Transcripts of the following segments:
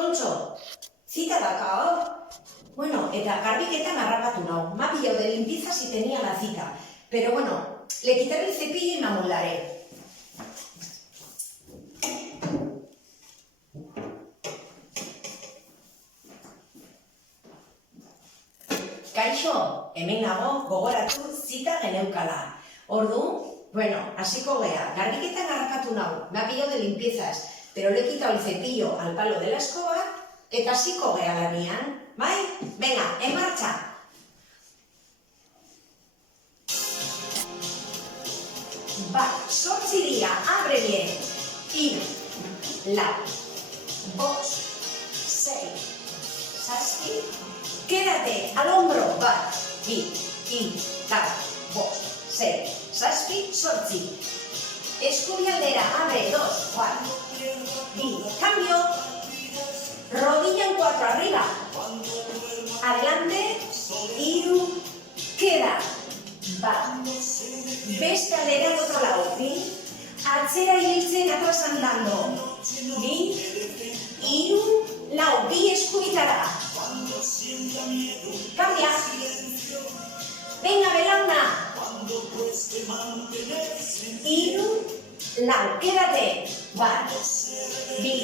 Kontxo, zita dakao? Bueno, eta garbiketan harrapatu nau. Me ha pillado de limpieza si tenía la cita. Pero bueno, le quitaré el cepillo y me amoldaré. Kaixo, hemen nago gogoratu zita geneukala. Ordu, bueno, hasiko gea. Garbiketan harrapatu nau. Me ha pillado de limpiezas. Pero le he quitado el cepillo al palo de la escoba eta hasiko gea lanean. Bai? Venga, en marcha. Bat, 8 dira, abre bien. Hiru, lau, bost, 6, 7. Quédate al hombro. Bat, bi, hiru, lau, bost, 6, 7, 8. Eskubialdera, abre, 2, 4. Y cambio. Rodilla en 4 arriba. Adelante. Iru. Queda. Va. Beste aldera al otro lado. Bi. Atzera ibiltzen atrás andando. Bi. Iru. Lau. Bi eskubitara. Cambia. Venga, belauna. Iru. Lau. Quédate. Bat. Bi.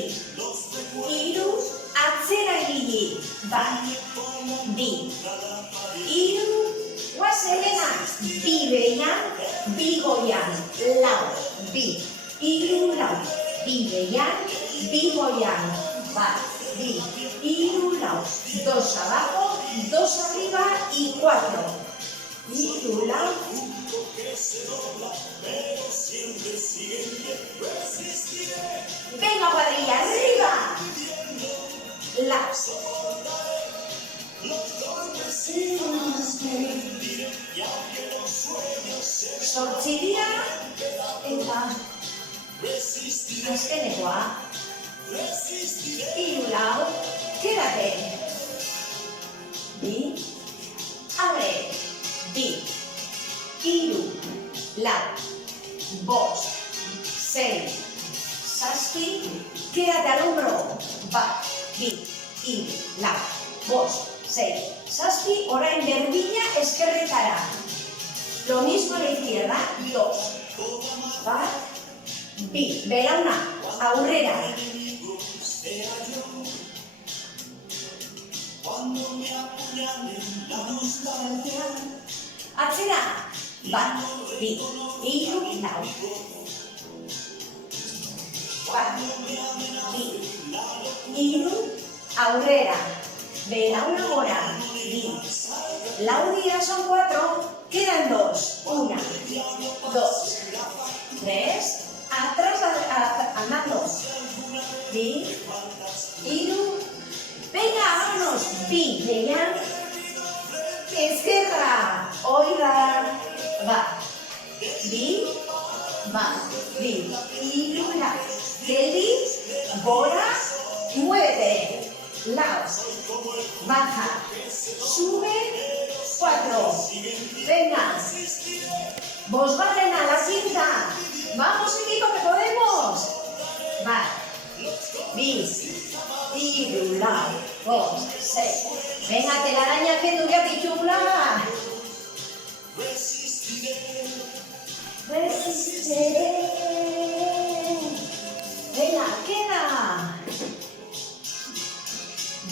Iru. Atzera ibili. Bat. Bi. Iru. Guaz Elena. Bi beian. Bi goian. Lau. Bi. Iru. Lau. Bi beian. Bi goian. Bat. Bi. Iru. Lau. 2 abajo. 2 arriba y 4. Iru. Lau. Venga, cuadrilla, arriba. Las. Zortzi dira eta azkenekoa. Hiru, lau, quédate. Bi, abre. Bi, hiru, lau, bost, 6, 7. Quédate al hombro. Bat, bi, hiru, lau, bost, 6, 7. Orain berdina eskerretara. Lo mismo a la izquierda. 2. Bat, bi, belauna, aurrera. Atzera. Bat, bi, hiru, lau. Bat, bi, hiru, aurrera. Belauna gora. Bi. Lau dira son 4. Quedan 2. 1, 2, 3. Atrás andando. Bi. Hiru. Venga, vámonos. Bi. Beian. Esquerra. Oiga. Va. Bi. Va. Bi. Hiru. Lau. Geldi. Gora. Muévete. Lau. Baja. Sube. 4. Venga. Bosgarren a la quinta. Vamos, equipo, que podemos. Va. Bi. Hiru, lau, bost, 6. Venga, telaraña kendu behar ditugula. Resistiré. Venga, queda.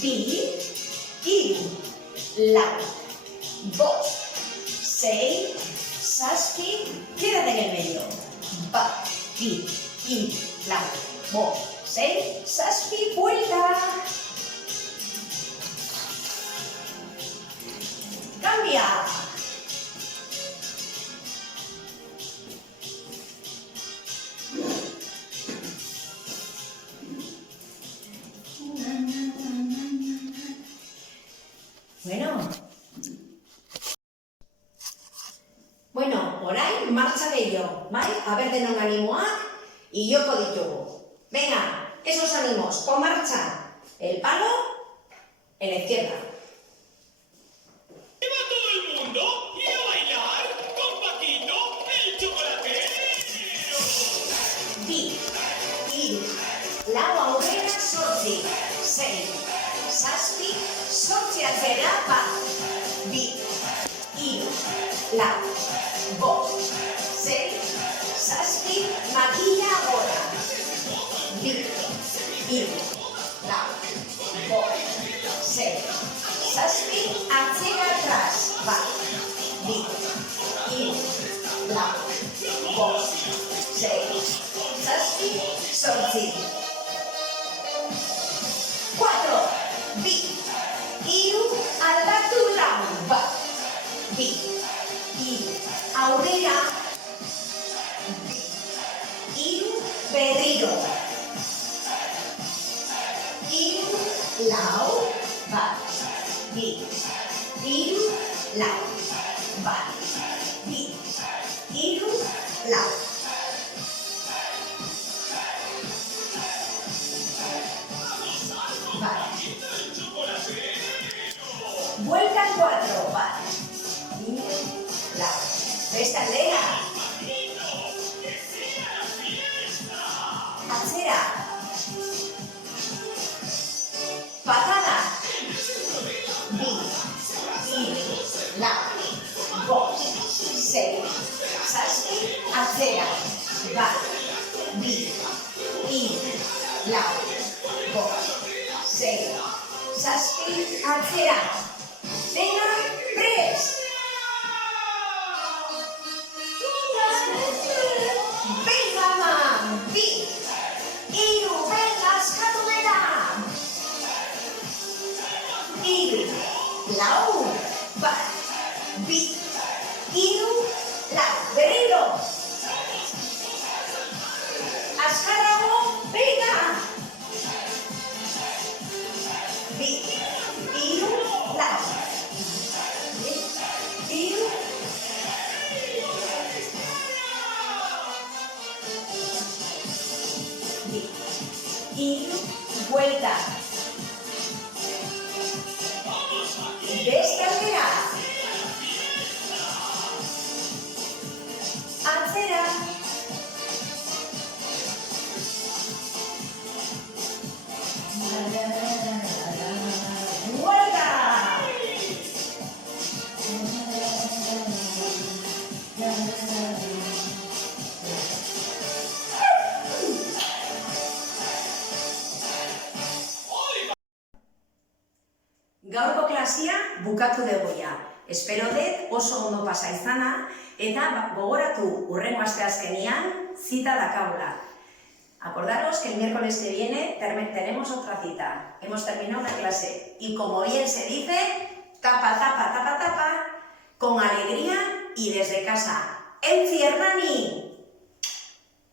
Bi, hiru, lau, bost, 6, 7. Quédate en el medio. Bat, bi, hiru, lau, bost, 6, 7. Vuelta. Cambia. Bueno, orain marcha gehiago, bai? Aber denon animoak, iloko ditugu. Venga, esos ánimos, con marcha. El palo en la izquierda. ¡Va todo el mundo! ¡Y a bailar con Paquito, el chocolatero! Bi, hiru, lau aurrera, 8, 6, atzera, bat, bi, hiru, lau, bost, sei, zazpi, makila gora. Bi, hiru, lau, bost, sei, zazpi, atzera atrás, bat, bi, hiru, lau, bost, sei, zazpi, zortzi. 4, bi, hiru, aldatu lau, bat, bi, hiru, aurrera, bi, hiru, berriro, hiru, lau, bat, bi, hiru, lau, bat, bi, hiru, lau. Vuelta al 4, bat, hiru, lau. Beste aldera. Atzera. Patada. Bi, hiru, lau, bost, sei, zazpi, atzera. Bat, bi, hiru, lau, bost, sei, zazpi, atzera. Venga, prest! Venga, man! Bi! Hiru, venga, askatu dena! Hiru, lau, bat, bi, hiru, lau, berriro! Azkarrago, venga! Bi, hiru, lau. Y vuelta. Descarguera. Atzera. Vuelta. Gaurko klasia bukatu dugu ja. Espero dut oso ondo pasa izana eta gogoratu hurrengo asteazkenean zita dakagula. Acordaros que el miércoles que viene tenemos otra cita. Hemos terminado la clase y como bien se dice, tapa, tapa, tapa, tapa, con alegría y desde casa. ¡Encierrani!